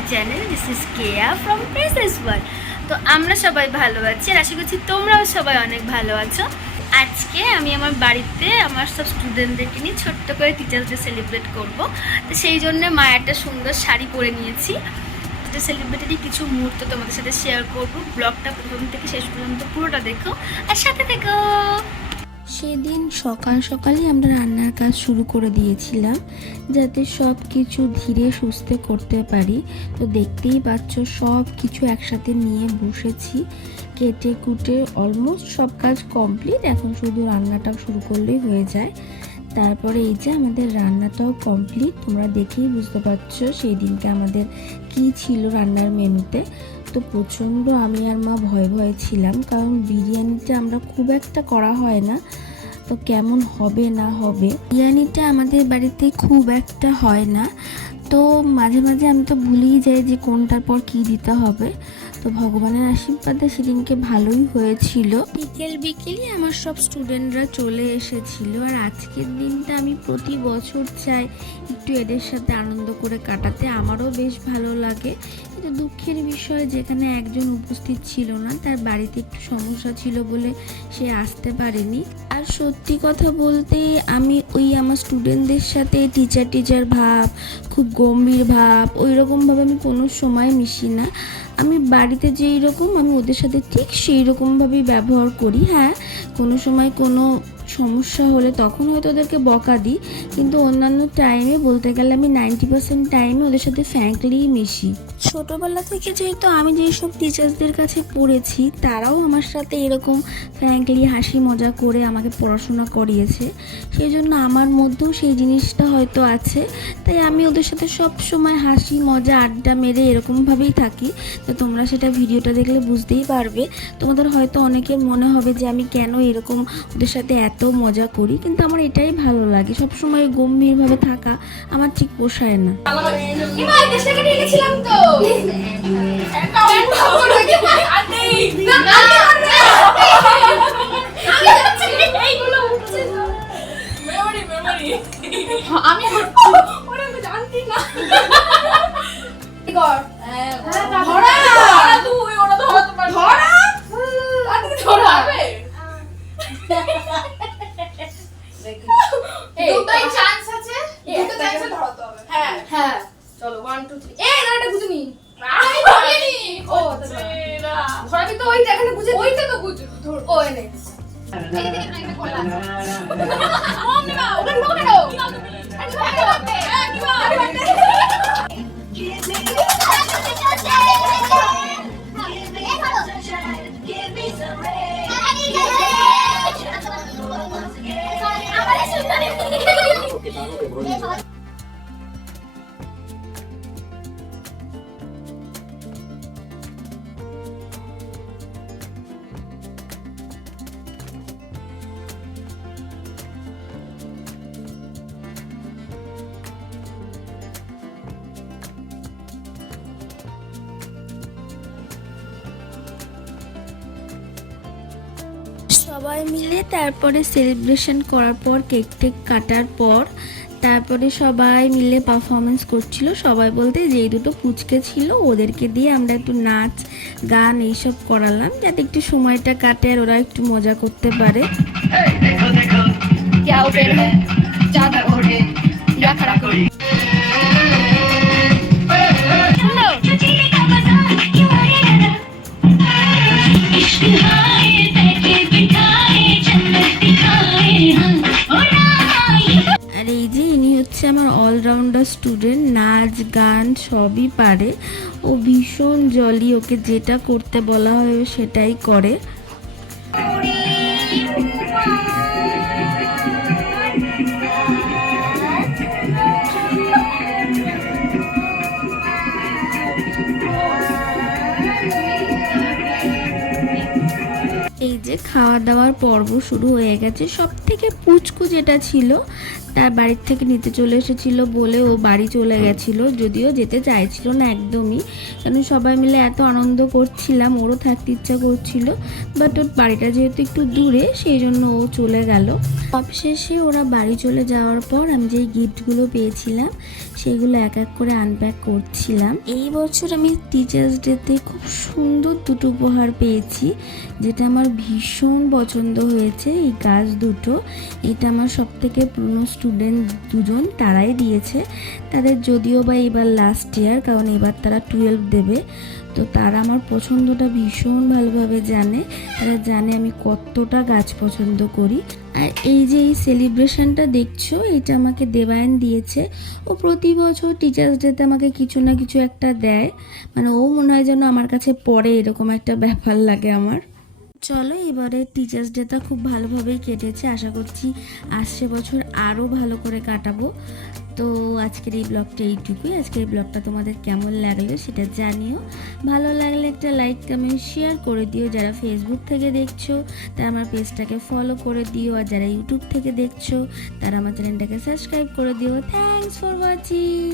My channel. This is Keya from princess world. তো আমরা সবাই ভালো আছি আর আশা করছি তোমরাও সবাই অনেক ভালো আছো। আজকে আমি আমার বাড়িতে আমার সব স্টুডেন্টদেরকে নিয়ে ছোট্ট করে টিচার্স ডে সেলিব্রেট করবো। তো সেই জন্য মা একটা সুন্দর শাড়ি পরে নিয়েছি। এটা সেলিব্রেটেরই কিছু মুহূর্ত তোমাদের সাথে শেয়ার করবো। ব্লগটা প্রথম থেকে শেষ পর্যন্ত পুরোটা দেখো আর সাথে থেকো। সেদিন সকাল সকালই আমরা রান্নার কাজ শুরু করে দিয়েছিলাম যাতে সব কিছু ধীরে সুস্থে করতে পারি। তো দেখতেই পাচ্ছ সব কিছু একসাথে নিয়ে বসেছি, কেটে কুটে অলমোস্ট সব কাজ কমপ্লিট। এখন শুধু রান্নাটাও শুরু করলেই হয়ে যায়। তারপরে এই যে আমাদের রান্নাটাও কমপ্লিট, তোমরা দেখেই বুঝতে পারছো সেই দিনকে আমাদের কি ছিল রান্নার মেনুতে। তো প্রচণ্ড আমি আর মা ভয়ে ছিলাম, কারণ বিরিয়ানিটা আমরা খুব একটা করা হয় না, তো কেমন হবে না হবে। বিরিয়ানিটা আমাদের বাড়িতে খুব একটা হয় না, তো মাঝে মাঝে আমি তো ভুলেই যাই যে কোনটার পর কি দিতে হবে। তো ভগবানের আশীর্বাদে সেদিনকে ভালোই হয়েছিল। বিকেলই আমার সব স্টুডেন্টরা চলে এসেছিল। আর আজকের দিনটা আমি প্রতি বছর চাই একটু এদের সাথে আনন্দ করে কাটাতে, আমারও বেশ ভালো লাগে। কিন্তু দুঃখের বিষয় যেখানে একজন উপস্থিত ছিল না, তার বাড়িতে একটু সমস্যা ছিল বলে সে আসতে পারেনি। আর সত্যি কথা বলতে আমি ওই আমার স্টুডেন্টদের সাথে টিচার ভাব, খুব গম্ভীর ভাব, ওই রকমভাবে আমি কোনো সময় মিশি না। আমি বাড়িতে যেই রকম আমি ওদের সাথে ঠিক সেই রকমভাবেই ব্যবহার করি। হ্যাঁ, কোনো সময় কোনো সমস্যা হলে তখন হয়তো ওদেরকে বকা দিই, কিন্তু অন্যান্য টাইমে বলতে গেলে আমি 90% টাইমে ওদের সাথে ফ্র্যাঙ্কলিই মিশি। ছোটোবেলা থেকে যেহেতু আমি যেই সব টিচার্সদের কাছে পড়েছি তারাও আমার সাথে এরকম ফ্র্যাঙ্কলি হাসি মজা করে আমাকে পড়াশোনা করিয়েছে, সেই জন্য আমার মধ্যেও সেই জিনিসটা হয়তো আছে। তাই আমি ওদের সাথে সব সময় হাসি মজা আড্ডা মেরে এরকমভাবেই থাকি। তো তোমরা সেটা ভিডিওটা দেখলে বুঝতেই পারবে। তোমাদের হয়তো অনেকের মনে হবে যে আমি কেন এরকম ওদের সাথে এত মজা করি, কিন্তু আমার এটাই ভালো লাগে। সবসময় গম্ভীরভাবে থাকা আমার ঠিক পোষায় না। চলো 1 2 3 এই না, এটা বুঝে নি। ও ধরাবি তো ওইটা, এখানে বুঝে ওইটা তো বুঝ ধর। ও এনে এই দেখে না, এটা করলাম মম না ওটা ঢোকে দাও। আরে ঢোকে সবাই মিলে তারপরে সেলিব্রেশন করার পর কেক টেক কাটার পর তারপরে সবাই মিলে পারফরমেন্স করছিল। সবাই বলতে যেই দুটো পুচকে ছিল ওদেরকে দিয়ে আমরা একটু নাচ গান এইসব করালাম, যাতে একটু সময়টা কাটে আর ওরা একটু মজা করতে পারে। আর এই যে ইনি হচ্ছে আমার অলরাউন্ডার স্টুডেন্ট, নাচ গান সবই পারে। ও ভীষণ জলি, ওকে যেটা করতে বলা হয় ও সেটাই করে। এই যে খাওয়া দাওয়ার পর্ব শুরু হয়ে গেছে। সব থেকে পুচকু যেটা ছিল তার বাড়ির থেকে নিতে চলে এসেছিল বলে ও বাড়ি চলে গেছিলো, যদিও যেতে চাইছিল না একদমই, কারণ সবাই মিলে এত আনন্দ করছিলাম, ওরও থাকতে ইচ্ছা করছিল, বাট ওর বাড়িটা যেহেতু একটু দূরে সেই জন্য ও চলে গেল। সবশেষে ওরা বাড়ি চলে যাওয়ার পর আমি যেই গিফটগুলো পেয়েছিলাম সেগুলো এক এক করে আনপ্যাক করছিলাম। এই বছর আমি টিচার্স ডেতে খুব সুন্দর দুটো উপহার পেয়েছি, যেটা আমার ভীষণ পছন্দ হয়েছে। এই গাছ দুটো, এটা আমার সবথেকে পুরনো স্টুডেন্ট দুজন, তারাই দিয়েছে। তাদের যদিও বা এবার লাস্ট ইয়ার, কারণ এবার তারা 12 দেবে, তো তারা আমার পছন্দটা ভীষণ ভালোভাবে জানে। তারা জানে আমি কতটা গাছ পছন্দ করি। আর এই যে এই সেলিব্রেশনটা দেখছো, এটা আমাকে দেবায়ন দিয়েছে। ও প্রতি বছর টিচার্স ডেতে আমাকে কিছু না কিছু একটা দেয়, মানে ও মনে হয় যেন আমার কাছে পড়ে, এরকম একটা ব্যাপার লাগে আমার। চলো, এবারে টিচার্স ডেটা খুব ভালোভাবেই কেটেছে, আশা করছি আসছে বছর আরও ভালো করে কাটাবো। তো আজকের এই ব্লগটা এইটুকুই। আজকের এই ব্লগটা তোমাদের কেমন লাগলো সেটা জানিও। ভালো লাগলে একটা লাইক কমেন্ট শেয়ার করে দিও। যারা ফেসবুক থেকে দেখছো তারা আমার পেজটাকে ফলো করে দিও, আর যারা ইউটিউব থেকে দেখছো তারা আমার চ্যানেলটাকে সাবস্ক্রাইব করে দিও। Thanks for watching.